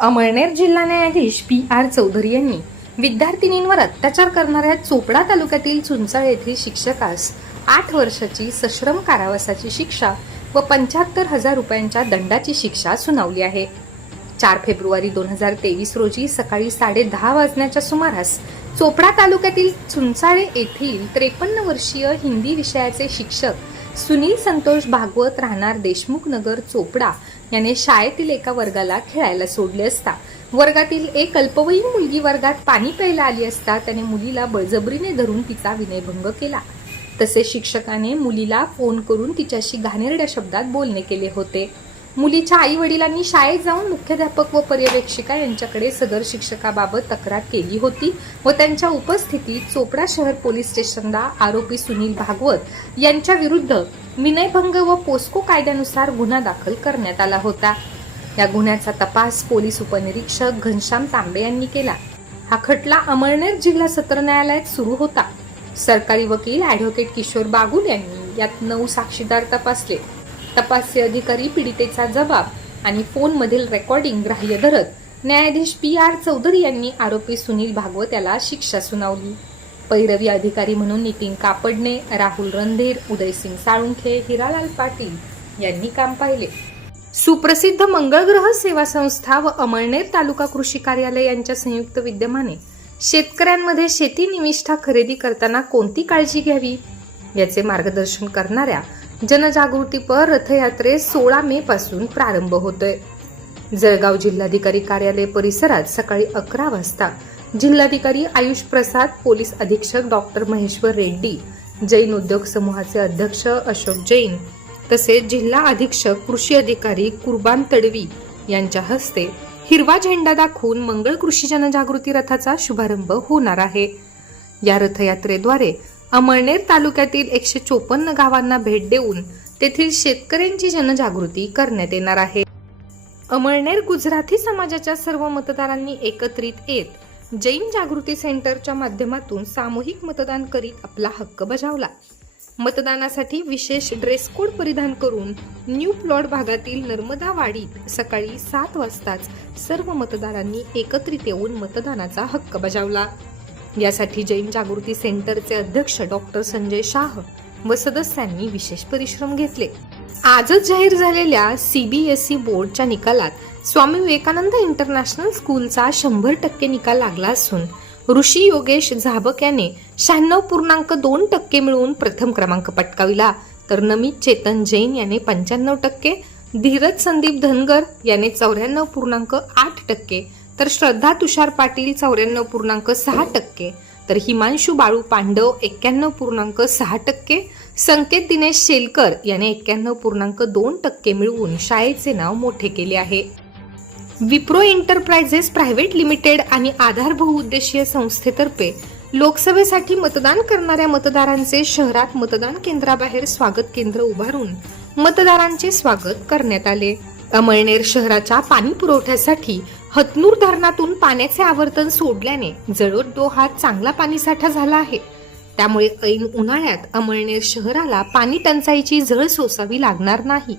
अमळनेर जिल्हा न्यायाधीश P R Chaudhari यांनी विद्यार्थिनींवर अत्याचार करणाऱ्या चोपडा तालुक्यातील चुंचाळ येथील शिक्षकास आठ वर्षाची सश्रम कारावासाची शिक्षा व पंच्याहत्तर हजार रुपयांच्या दंडाची शिक्षा सुनावली आहे. चार फेब्रुवारी दोन हजार तेवीस रोजी सकाळी साडे दहा वाजण्याच्या सुमारास चोपडा तालुक्यातील चुंचाळे येथील त्रेपन्न वर्षीय हिंदी विषयाचे शिक्षक सुनील संतोष भागवत राहणार देशमुख नगर चोपडा याने शाळेतील एका वर्गाला खेळायला सोडले असता. वर्गातील एक अल्पवयीन मुलगी वर्गात पाणी प्यायला आली असता त्याने मुलीला बळजबरीने धरून तिचा विनयभंग केला. तसेच शिक्षकाने मुलीला फोन करून तिच्याशी घाणेरड्या शब्दात बोलणे केले होते. मुलीच्या आई वडिलांनी शाळेत जाऊन मुख्याध्यापक व पर्यवेक्षिका यांच्याकडे सदर शिक्षकाबाबत तक्रार केली होती व त्यांच्या उपस्थितीत चोपडा शहर पोलीस स्टेशनला आरोपी सुनील भागवत यांच्या विरुद्ध विनयभंग व पोस्को कायद्यानुसार गुन्हा दाखल करण्यात आला होता. या गुन्ह्याचा तपास पोलीस उपनिरीक्षक घनश्याम तांबे यांनी केला. हा खटला अमळनेर जिल्हा सत्र न्यायालयात सुरू होता. सरकारी वकील ॲडव्होकेट किशोर बागुल यांनी यात नऊ साक्षीदार तपासले. तपासचे अधिकारी पीडितेचा जबाब आणि फोनमधील रेकॉर्डिंग ग्राह्य धरत न्यायाधीश पी आर चौधरी यांनी आरोपी सुनील भागवत याला शिक्षा सुनावली. पैरवी अधिकारी म्हणून नितीन कापडणे राहुल रणधीर उदयसिंग साळुंखे हिरालाल पाटील यांनी काम पाहिले. सुप्रसिद्ध मंगळग्रह सेवा संस्था व अमळनेर तालुका कृषी कार्यालय यांच्या संयुक्त विद्यमाने शेतकऱ्यांमध्ये शेती निविष्ठा खरेदी करताना कोणती काळजी घ्यावी? याचे मार्गदर्शन करणाऱ्या जनजागृतीपर रथयात्रेस सोळा मे पासून प्रारंभ होतोय. जळगाव जिल्हाधिकारी कार्यालय परिसरात सकाळी अकरा वाजता जिल्हाधिकारी आयुष प्रसाद पोलीस अधीक्षक डॉक्टर महेश्वर रेड्डी जैन उद्योग समूहाचे अध्यक्ष अशोक जैन तसेच जिल्हा अधीक्षक कृषी अधिकारी कुर्बान तडवी यांच्या हस्ते हिरवा झेंडा दाखवून मंगळ कृषी जनजागृती रथाचा शुभारंभ होणार आहे. या रथयात्रेद्वारे अमळनेर तालुक्यातील एकशे चोपन्न गावांना भेट देऊन तेथील शेतकऱ्यांची जनजागृती करण्यात येणार आहे. अमळनेर गुजराती समाजाच्या सर्व मतदारांनी एकत्रित येत जैन जागृती सेंटरच्या माध्यमातून सामूहिक मतदान करीत आपला हक्क बजावला. मतदानासाठी विशेष ड्रेस कोड परिधान करून न्यू प्लॉट भागातील नर्मदा वाडीत सकाळी सात वाजताच सर्व मतदारांनी एकत्रित येऊन मतदानाचा हक्क बजावला. यासाठी जैन जागृती सेंटरचे अध्यक्ष डॉक्टर संजय शाह व सदस्यांनी विशेष परिश्रम घेतले. आजच जाहीर झालेल्या सीबीएसई बोर्डच्या निकालात स्वामी विवेकानंद इंटरनॅशनल स्कूलचा शंभर टक्के निकाल लागला असून ऋषी योगेश झाबक याने शहाण्णव पूर्णांक दोन टक्के मिळवून प्रथम क्रमांक पटकाविला. तर नमित चेतन जैन याने पंच्याण्णव टक्के धीरज संदीप धनगर याने चौऱ्याण्णव पूर्णांक आठ टक्के तर श्रद्धा तुषार पाटील चौऱ्याण्णव पूर्णांक सहा टक्के तर हिमांशू बाळू पांडव एक्क्याण्णव पूर्णांक सहा टक्के संकेत दिनेश शेलकर याने एक्क्याण्णव पूर्णांक दोन टक्के मिळवून शाळेचे नाव मोठे केले आहे. विप्रो एंटरप्राइजेस प्रायव्हेट लिमिटेड आणि आधार बहुउद्देशीय संस्थेतर्फे लोकसभेसाठी मतदान करणाऱ्या मतदारांचे शहरात मतदान केंद्राबाहेर स्वागत केंद्र उभारून मतदारांचे स्वागत करण्यात आले. अमळनेर शहराच्या पाणी पुरवठ्यासाठी हतनूर धरणातून पाण्याचे आवर्तन सोडल्याने जळोदोहात चांगला पाणीसाठा झाला आहे. त्यामुळे ऐन उन्हाळ्यात अमळनेर शहराला पाणी टंचाईची झळ सोसावी लागणार नाही.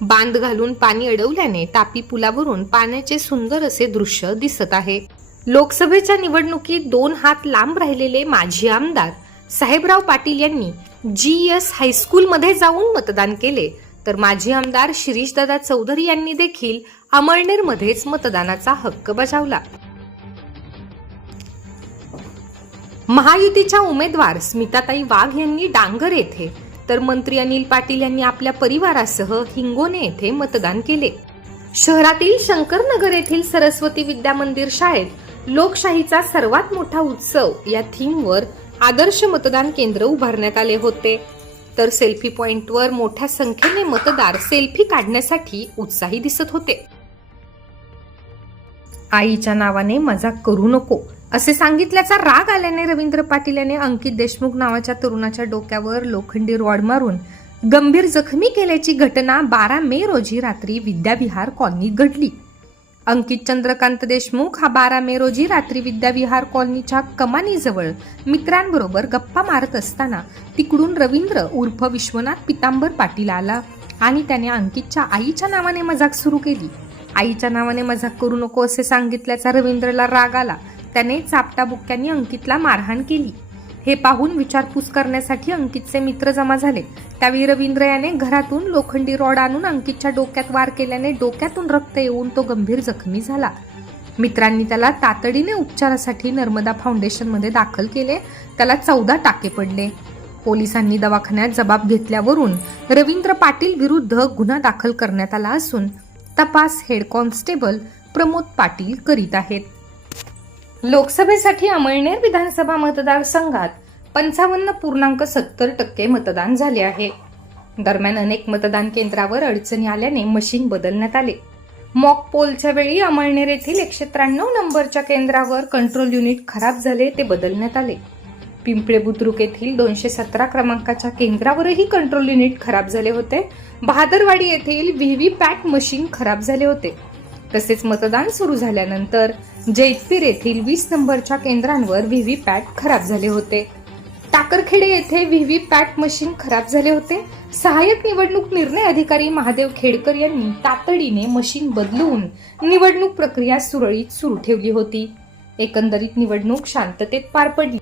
बांध घालून पाणी अडवल्याने तापी पुलावरून पाण्याचे सुंदर असे दृश्य दिसत आहे. लोकसभेच्या निवडणुकीत दोन हात लांब राहिलेले माजी आमदार साहेबराव पाटील यांनी जी एस हायस्कूलमध्ये जाऊन मतदान केले. तर माजी आमदार शिरीषदादा चौधरी यांनी देखील अमळनेरमध्येच मतदानाचा हक्क बजावला. महायुतीच्या उमेदवार स्मिताताई वाघ यांनी डांगर येथे तर मंत्री अनिल पाटील यांनी आपल्या परिवारासह हिंगोने येथे मतदान केले. शहरातील शंकरनगर येथील सरस्वती विद्या मंदिर शाळेत लोकशाहीचा सर्वात मोठा उत्सव या थीमवर आदर्श मतदान केंद्र उभारण्यात आले होते. तर सेल्फी पॉइंटवर मोठ्या संख्येने मतदार सेल्फी काढण्यासाठी उत्साही दिसत होते. आईच्या नावाने मजाक करू नको असे सांगितल्याचा राग आल्याने रवींद्र पाटील याने अंकित देशमुख नावाच्या तरुणाच्या डोक्यावर लोखंडी रॉड मारून गंभीर जखमी केल्याची घटना बारा मे रोजी रात्री विद्याविहार कॉलनीत घडली. अंकित चंद्रकांत देशमुख हा बारा मे रोजी रात्री विद्याविहार कॉलनीच्या कमानीजवळ मित्रांबरोबर गप्पा मारत असताना तिकडून रवींद्र उर्फ विश्वनाथ पितांबर पाटील आला आणि त्याने अंकितच्या आईच्या नावाने मजाक सुरू केली. आईच्या नावाने मजाक करू नको असे सांगितल्याचा रवींद्रला राग आला. त्याने चापटा बुक्क्यांनी अंकितला मारहाण केली. हे पाहून विचारपूस करण्यासाठी अंकितचे मित्र जमा झाले. त्यावेळी रवींद्र याने घरातून लोखंडी रॉड आणून अंकितच्या डोक्यात वार केल्याने डोक्यातून रक्त येऊन तो गंभीर जखमी झाला. मित्रांनी त्याला तातडीने उपचारासाठी नर्मदा फाउंडेशनमध्ये दाखल केले. त्याला चौदा टाके पडले. पोलिसांनी दवाखान्यात जबाब घेतल्यावरून रवींद्र पाटील विरुद्ध गुन्हा दाखल करण्यात आला असून तपास हेड कॉन्स्टेबल प्रमोद पाटील करीत आहेत. लोकसभेसाठी अमळनेर विधानसभा मतदारसंघात पंचावन्न पूर्णांक सत्तर टक्के मतदान झाले आहे. दरम्यान अनेक मतदान केंद्रावर अडचणी आल्याने मशीन बदलण्यात आले. मॉक पोलच्या वेळी अमळनेर येथील एकशे त्र्याण्णव नंबरच्या केंद्रावर कंट्रोल युनिट खराब झाले ते बदलण्यात आले. पिंपळे बुद्रुक येथील दोनशे सतरा क्रमांकाच्या केंद्रावरही कंट्रोल युनिट खराब झाले होते. बहादरवाडी येथील व्हीव्ही पॅट मशीन खराब झाले होते. तसेच मतदान सुरू झाल्यानंतर जैतपीर येथील वीस नंबरच्या केंद्रांवर व्हीव्हीपॅट खराब झाले होते. टाकरखेडे येथे व्हीव्हीपॅट मशीन खराब झाले होते. सहाय्यक निवडणूक निर्णय अधिकारी महादेव खेडकर यांनी तातडीने मशीन बदलून निवडणूक प्रक्रिया सुरळीत सुरू ठेवली होती. एकंदरीत निवडणूक शांततेत पार पडली.